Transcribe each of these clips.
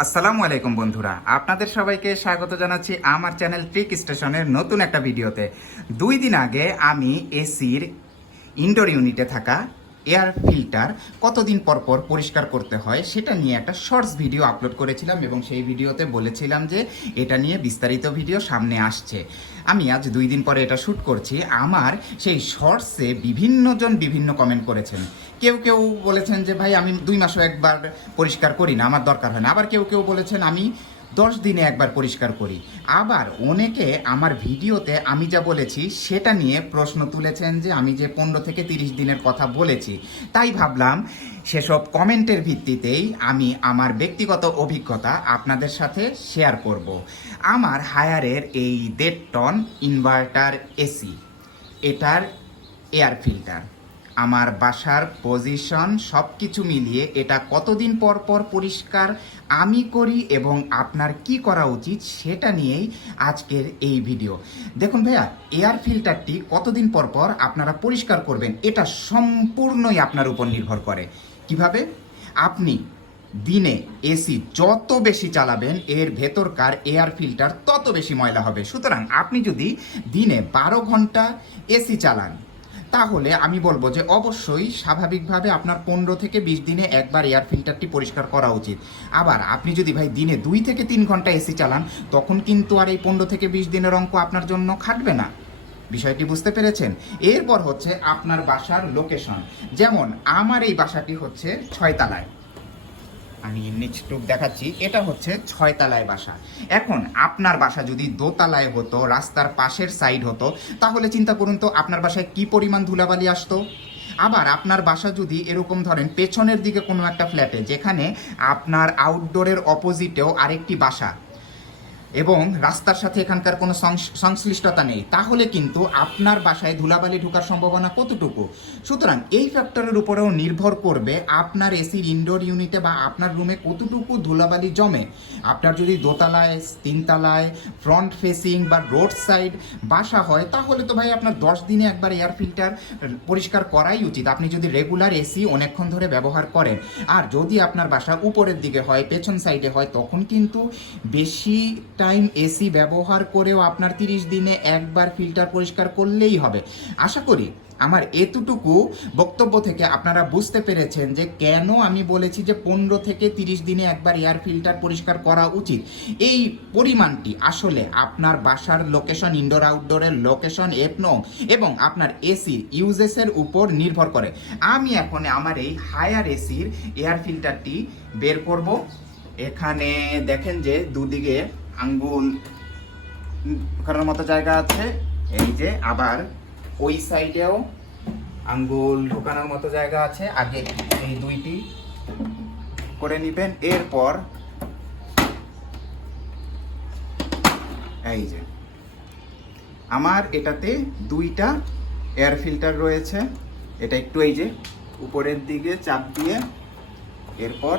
আসসালামু আলাইকুম বন্ধুরা, আপনাদের সবাইকে স্বাগত জানাচ্ছি আমার চ্যানেল ট্রিক স্টেশনের নতুন একটা ভিডিওতে। দুই দিন আগে আমি এসির ইনডোর ইউনিটে থাকা এয়ার ফিল্টার কতদিন পর পর পরিষ্কার করতে হয় সেটা নিয়ে একটা শর্টস ভিডিও আপলোড করেছিলাম এবং সেই ভিডিওতে বলেছিলাম যে এটা নিয়ে বিস্তারিত ভিডিও সামনে আসছে। আমি আজ দুই দিন পরে এটা শ্যুট করছি। আমার সেই শর্টসে বিভিন্নজন বিভিন্ন কমেন্ট করেছেন। কেউ কেউ বলেছেন যে, ভাই, আমি দুই মাসও একবার পরিষ্কার করি না, আমার দরকার হয় না। আবার কেউ কেউ বলেছেন, আমি দশ দিনে একবার পরিষ্কার করি। আবার অনেকে আমার ভিডিওতে আমি যা বলেছি, সেটা নিয়ে প্রশ্ন তুলেছেন যে, আমি যে পনেরো থেকে তিরিশ দিনের কথা বলেছি, তাই ভাবলাম সেসব কমেন্টের ভিত্তিতেই আমি আমার ব্যক্তিগত অভিজ্ঞতা আপনাদের সাথে শেয়ার করব। আমার হায়ারের এই দেড় টন ইনভার্টার এসি, এটার এয়ার ফিল্টার আমার বাসার পজিশন সব কিছু মিলিয়ে এটা কতদিন পর পর পরিষ্কার, আমি করি এবং আপনার কি করা উচিত সেটা নিয়েই আজকের এই ভিডিও দেখুন ভাইয়া এয়ার ফিল্টারটি কতদিন পর পর আপনারা পরিষ্কার করবেন এটা সম্পূর্ণই আপনার উপর নির্ভর করে। কীভাবে? আপনি দিনে এসি যত বেশি চালাবেন, এর ভেতরকার এয়ার ফিল্টার তত বেশি ময়লা হবে। সুতরাং আপনি যদি দিনে বারো ঘণ্টা এসি চালান তাহলে আমি বলব যে অবশ্যই স্বাভাবিকভাবে আপনার পনেরো থেকে বিশ দিনে একবার এয়ার ফিল্টারটি পরিষ্কার করা উচিত। আবার আপনি যদি ভাই দিনে দুই থেকে তিন ঘণ্টা এসি চালান, তখন কিন্তু আর এই পনেরো থেকে বিশ দিনের অঙ্ক আপনার জন্য খাটবে না। বিষয়টি বুঝতে পেরেছেন? এরপর হচ্ছে আপনার বাসার লোকেশন যেমন আমার এই বাসাটি হচ্ছে ছয়তলায়। আমি নিচটুক দেখাচ্ছি, এটা হচ্ছে ছয়তলায় বাসা। এখন আপনার বাসা যদি দোতলায় হতো, রাস্তার পাশের সাইড হতো, তাহলে চিন্তা করুন তো, আপনার বাসায় কি পরিমাণ ধুলাবালি আসতো? আবার আপনার বাসা যদি এরকম ধরেন, পেছনের দিকে কোনো একটা ফ্ল্যাটে যেখানে আপনার আউটডোরের অপোজিটেও আরেকটি বাসা এবং রাস্তার সাথে এখানকার কোনো সংশ্লিষ্টতা নেই, তাহলে কিন্তু আপনার বাসায় ধুলাবালি ঢোকার সম্ভাবনা কতটুকু? সুতরাং এই ফ্যাক্টরের উপরেও নির্ভর করবে আপনার এসির ইনডোর ইউনিটে বা আপনার রুমে কতটুকু ধুলাবালি জমে। আপনার যদি দোতলায়, তিনতলায় ফ্রন্ট ফেসিং বা রোড সাইড বাসা হয়, তাহলে তো ভাই আপনার দশ দিনে একবার এয়ার ফিল্টার পরিষ্কার করাই উচিত। আপনি যদি রেগুলার এসি অনেকক্ষণ ধরে ব্যবহার করেন, আর যদি আপনার বাসা উপরের দিকে হয়, পেছন সাইডে হয়, তখন কিন্তু বেশি টাইম এসি ব্যবহার করেও আপনার তিরিশ দিনে একবার ফিল্টার পরিষ্কার করলেই হবে। আশা করি আমার এতটুকু বক্তব্য থেকে আপনারা বুঝতে পেরেছেন যে কেন আমি বলেছি যে পনেরো থেকে তিরিশ দিনে একবার এয়ার ফিল্টার পরিষ্কার করা উচিত। এই পরিমাণটি আসলে আপনার বাসার লোকেশন ইনডোর আউটডোরের লোকেশন এপনো এবং আপনার এসির ইউজেসের উপর নির্ভর করে। আমি এখন আমার এই হায়ার এসির এয়ার ফিল্টারটি বের করব। এখানে দেখেন যে দুদিকে আঙ্গুল ঢোকানোর মতো জায়গা আছে। এই যে আবার ওই সাইডেও আঙ্গুল ঢোকানোর মতো জায়গা আছে। আগে এই দুইটি করে নেবেন। এরপর এই যে আমার এটাতে দুইটা এয়ার ফিল্টার রয়েছে। এটা একটু এই যে উপরের দিকে চাপ দিয়ে এরপর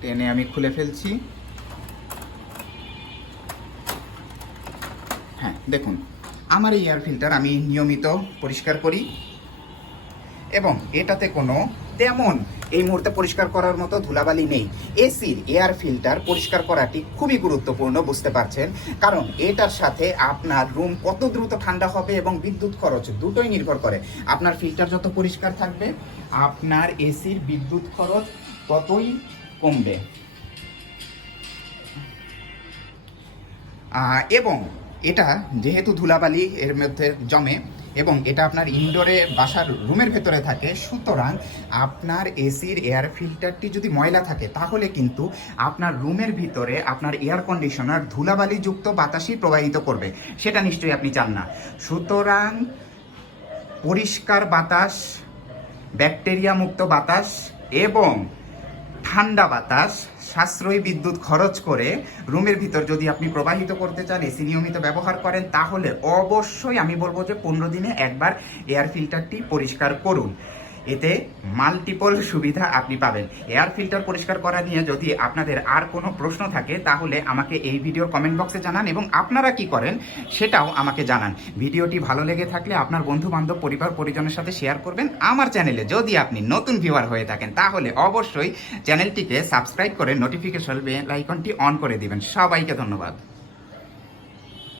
টেনে আমি খুলে ফেলছি হ্যাঁ দেখুন, আমার এই এয়ার ফিল্টার আমি নিয়মিত পরিষ্কার করি এবং এটাতে কোনো তেমন এই মুহূর্তে পরিষ্কার করার মতো ধুলাবালি নেই। এসির এয়ার ফিল্টার পরিষ্কার করাটি খুবই গুরুত্বপূর্ণ, বুঝতে পারছেন? কারণ এটার সাথে আপনার রুম কত দ্রুত ঠান্ডা হবে এবং বিদ্যুৎ খরচ দুটোই নির্ভর করে। আপনার ফিল্টার যত পরিষ্কার থাকবে, আপনার এসির বিদ্যুৎ খরচ ততই কমবে। এবং এটা যেহেতু ধুলাবালি এর মধ্যে জমে এবং এটা আপনার ইনডোরে বাসার রুমের ভেতরে থাকে, সুতরাং আপনার এসির এয়ার ফিল্টারটি যদি ময়লা থাকে, তাহলে কিন্তু আপনার রুমের ভিতরে আপনার এয়ার কন্ডিশনার ধুলাবালিযুক্ত বাতাসই প্রবাহিত করবে। সেটা নিশ্চয়ই আপনি চান না। সুতরাং পরিষ্কার বাতাস ব্যাকটেরিয়া মুক্ত বাতাস এবং ঠান্ডা বাতাস, সাশ্রয়ী বিদ্যুৎ খরচ করে রুমের ভিতর যদি আপনি প্রবাহিত করতে চান, এসি নিয়মিত ব্যবহার করেন, তাহলে অবশ্যই আমি বলব যে পনেরো দিনে একবার এয়ার ফিল্টারটি পরিষ্কার করুন। এতে মাল্টিপল সুবিধা আপনি পাবেন। এয়ার ফিল্টার পরিষ্কার করা নিয়ে যদি আপনাদের আর কোনো প্রশ্ন থাকে, তাহলে আমাকে এই ভিডিওর কমেন্ট বক্সে জানান এবং আপনারা কি করেন সেটাও আমাকে জানান। ভিডিওটি ভালো লেগে থাকলে আপনার বন্ধু বান্ধব পরিবার, পরিজনের সাথে শেয়ার করবেন। আমার চ্যানেলে যদি আপনি নতুন ভিউয়ার হয়ে থাকেন, তাহলে অবশ্যই চ্যানেলটিকে সাবস্ক্রাইব করে নোটিফিকেশন বেল আইকনটি অন করে দিবেন। সবাইকে ধন্যবাদ।